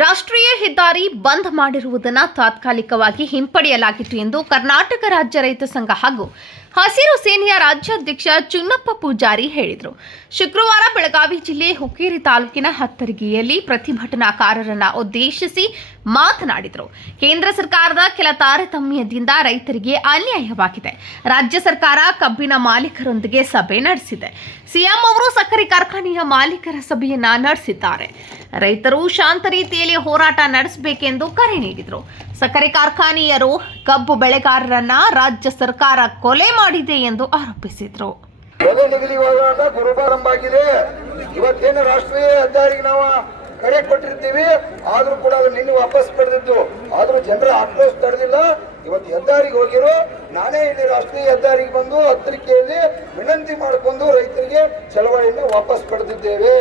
ರಾಷ್ಟ್ರೀಯ ಹೆದ್ದಾರಿ ಬಂದ್ ಮಾಡಿರುವುದನ್ನು ತಾತ್ಕಾಲಿಕವಾಗಿ ಹಿಂಪಡೆಯಲಾಗಿತ್ತು ಎಂದು ಕರ್ನಾಟಕ ರಾಜ್ಯ ರೈತ ಸಂಘ ಹಾಗೂ ಹಸಿರು ಸೇನೆಯ ರಾಜ್ಯಾಧ್ಯಕ್ಷ ಚುನ್ನಪ್ಪ ಪೂಜಾರಿ ಹೇಳಿದರು. ಶುಕ್ರವಾರ ಬೆಳಗಾವಿ ಜಿಲ್ಲೆ ಹುಕ್ಕೇರಿ ತಾಲೂಕಿನ ಹತ್ತರಿಗೆಯಲ್ಲಿ ಪ್ರತಿಭಟನಾಕಾರರನ್ನ ಉದ್ದೇಶಿಸಿ ಮಾತನಾಡಿದರು. ಕೇಂದ್ರ ಸರ್ಕಾರದ ಕೆಲ ತಾರತಮ್ಯದಿಂದ ರೈತರಿಗೆ ಅನ್ಯಾಯವಾಗಿದೆ. ರಾಜ್ಯ ಸರ್ಕಾರ ಕಬ್ಬಿನ ಮಾಲೀಕರೊಂದಿಗೆ ಸಭೆ ನಡೆಸಿದೆ. ಸಿಎಂ ಅವರು ಸಕ್ಕರೆ ಕಾರ್ಖಾನೆಯ ಮಾಲೀಕರ ಸಭೆಯನ್ನ ನಡೆಸಿದ್ದಾರೆ. ರೈತರು ಶಾಂತ ರೀತಿಯಲ್ಲಿ ಹೋರಾಟ ನಡೆಸಬೇಕೆಂದು ಕರೆ ನೀಡಿದರು. ಸಕ್ಕರೆ ಕಾರ್ಖಾನೆಯರು ಕಬ್ಬು ಬೆಳೆಗಾರರನ್ನ ರಾಜ್ಯ ಸರ್ಕಾರ ಕೊಲೆ ಮಾಡಿದೆ ಎಂದು ಆರೋಪಿಸಿದರು. ಆಗಿದೆ. ಇವತ್ತೇನು ರಾಷ್ಟ್ರೀಯ ಹೆದ್ದಾರಿಗೆ ನಾವು ಕರೆ ಕೊಟ್ಟಿರ್ತೀವಿ, ಆದ್ರೂ ಕೂಡ ನಿನ್ನೆ ವಾಪಸ್ ಪಡೆದಿದ್ದು. ಆದ್ರೂ ಜನರ ಆಕ್ರೋಶ ತಡೆದಿಲ್ಲ. ಇವತ್ತು ಹೆದ್ದಾರಿಗೆ ಹೋಗಿರೋ, ನಾನೇ ಇಲ್ಲಿ ರಾಷ್ಟ್ರೀಯ ಹೆದ್ದಾರಿಗೆ ಬಂದು ಹತ್ತಿರಿಕೆಯಲ್ಲಿ ವಿನಂತಿ ಮಾಡಿಕೊಂಡು ರೈತರಿಗೆ ಚಳವಳಿಯನ್ನು ವಾಪಸ್ ಪಡೆದಿದ್ದೇವೆ.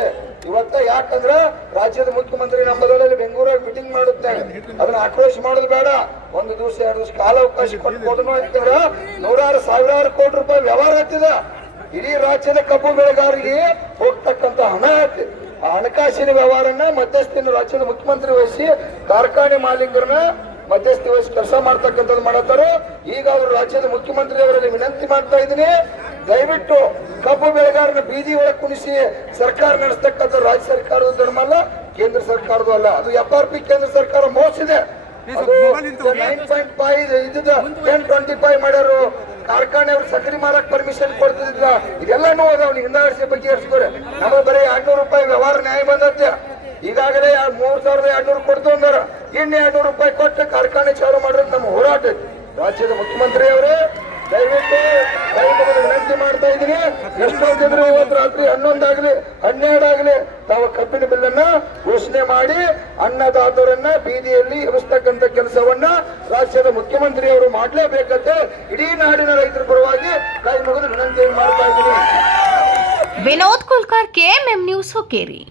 ಇವತ್ತ ಯಾಕಂದ್ರ ರಾಜ್ಯದ ಮುಖ್ಯಮಂತ್ರಿ ನಮ್ಮ ಬದಲಲ್ಲಿ ಬೆಂಗಳೂರಾಗ ಮೀಟಿಂಗ್ ಮಾಡುತ್ತೆ. ಅದನ್ನ ಆಕ್ರೋಶ ಮಾಡೋದು ಬೇಡ. ಒಂದು ದಿವಸ, ಎರಡು ದಿವಸ ಕಾಲಾವಕಾಶ ಕೊಟ್ಟು ಯಾಕಂದ್ರ ನೂರಾರು ಸಾವಿರಾರು ಕೋಟಿ ರೂಪಾಯಿ ವ್ಯವಹಾರ ಆಗ್ತಿದೆ. ಇಡೀ ರಾಜ್ಯದ ಕಬ್ಬು ಬೆಳೆಗಾರರಿಗೆ ಹೋಗ್ತಕ್ಕಂತ ಹಣ ಐತೆ ಆ ಹಣಕಾಸಿನ ವ್ಯವಹಾರನ ಮಧ್ಯಸ್ಥಿನ ರಾಜ್ಯದ ಮುಖ್ಯಮಂತ್ರಿ ವಹಿಸಿ ಕಾರ್ಖಾನೆ ಮಾಲೀಕರನ್ನ ಮಧ್ಯಸ್ಥಿ ವಹಿಸಿ ಕೆಲಸ ಮಾಡ್ತಕ್ಕಂಥದ್ದು ಮಾಡತ್ತಾರೆ. ಈಗ ಅವರು ರಾಜ್ಯದ ಮುಖ್ಯಮಂತ್ರಿ ಅವರಲ್ಲಿ ವಿನಂತಿ ಮಾಡ್ತಾ ಇದ್ದೀನಿ. ದಯವಿಟ್ಟು ಕಬ್ಬು ಬೆಳೆಗಾರನ ಬೀದಿ ಒಳಗೆ ಕುಣಿಸಿ ಸರ್ಕಾರ ನಡೆಸ್ತಕ್ಕಂಥ ರಾಜ್ಯ ಸರ್ಕಾರದ ಧರ್ಮ ಅಲ್ಲ ಕೇಂದ್ರ ಸರ್ಕಾರದ ಅಲ್ಲ. ಅದು ಎಫ್ ಆರ್ ಪಿ ಕೇಂದ್ರ ಸರ್ಕಾರ ಮೋಸಿದೆ nine point five ten twenty five ಮಾಡ್ಯಾರು. ಕಾರ್ಖಾನೆ ಅವ್ರು ಸಕ್ರಿ ಮಾರಕ್ ಪರ್ಮಿಷನ್ ಕೊಡ್ತಿದ್ರ ಇದೆಲ್ಲಾನು ಅದಾವ ನೀವು ಹಿಂದಾಡಿಸಿ ಬಗ್ಗೆ ಹರಿಸ್ಕೋರೆ ನಮಗೆ ಬರೀ ಎರಡ್ನೂರು ರೂಪಾಯಿ ವ್ಯವಹಾರ ನ್ಯಾಯ ಬಂದತ್ತೆ ಈಗಾಗಲೇ ಮೂರ್ ಸಾವಿರದ ಎರಡ್ನೂರು ಕೊಡ್ತು ಅಂದಾರ. ಇನ್ನು ಎರಡ್ನೂರು ರೂಪಾಯಿ ಕೊಟ್ಟು ಕಾರ್ಖಾನೆ ಚಾಲು ಮಾಡೋದು ನಮ್ಮ ಹೋರಾಟ ರಾಜ್ಯದ ಮುಖ್ಯಮಂತ್ರಿ ಅವರು ದಯವಿಟ್ಟು ಕೈ ಮುಗಿದು ವಿನಂತಿ ಮಾಡ್ತಾ ಇದ್ದೀನಿ. ಜನರು ಇವತ್ತು ರಾತ್ರಿ ಹನ್ನೊಂದಾಗ್ಲಿ ಹನ್ನೆರಡಾಗ್ಲಿ ತಾವು ಕಬ್ಬಿನ ಬಿಲ್ಲನ್ನ ಘೋಷಣೆ ಮಾಡಿ ಅನ್ನದಾತರನ್ನ ಬೀದಿಯಲ್ಲಿ ಇರಿಸ್ತಕ್ಕಂಥ ಕೆಲಸವನ್ನ ರಾಜ್ಯದ ಮುಖ್ಯಮಂತ್ರಿ ಅವರು ಮಾಡಲೇಬೇಕಂತ ಇಡೀ ನಾಡಿನ ರೈತರ ಪರವಾಗಿ ಕೈ ಮುಗಿದು ವಿನಂತಿಯನ್ನು ಮಾಡ್ತಾ ಇದ್ದೀನಿ. Vinod Kulkar KMM news Hukkeri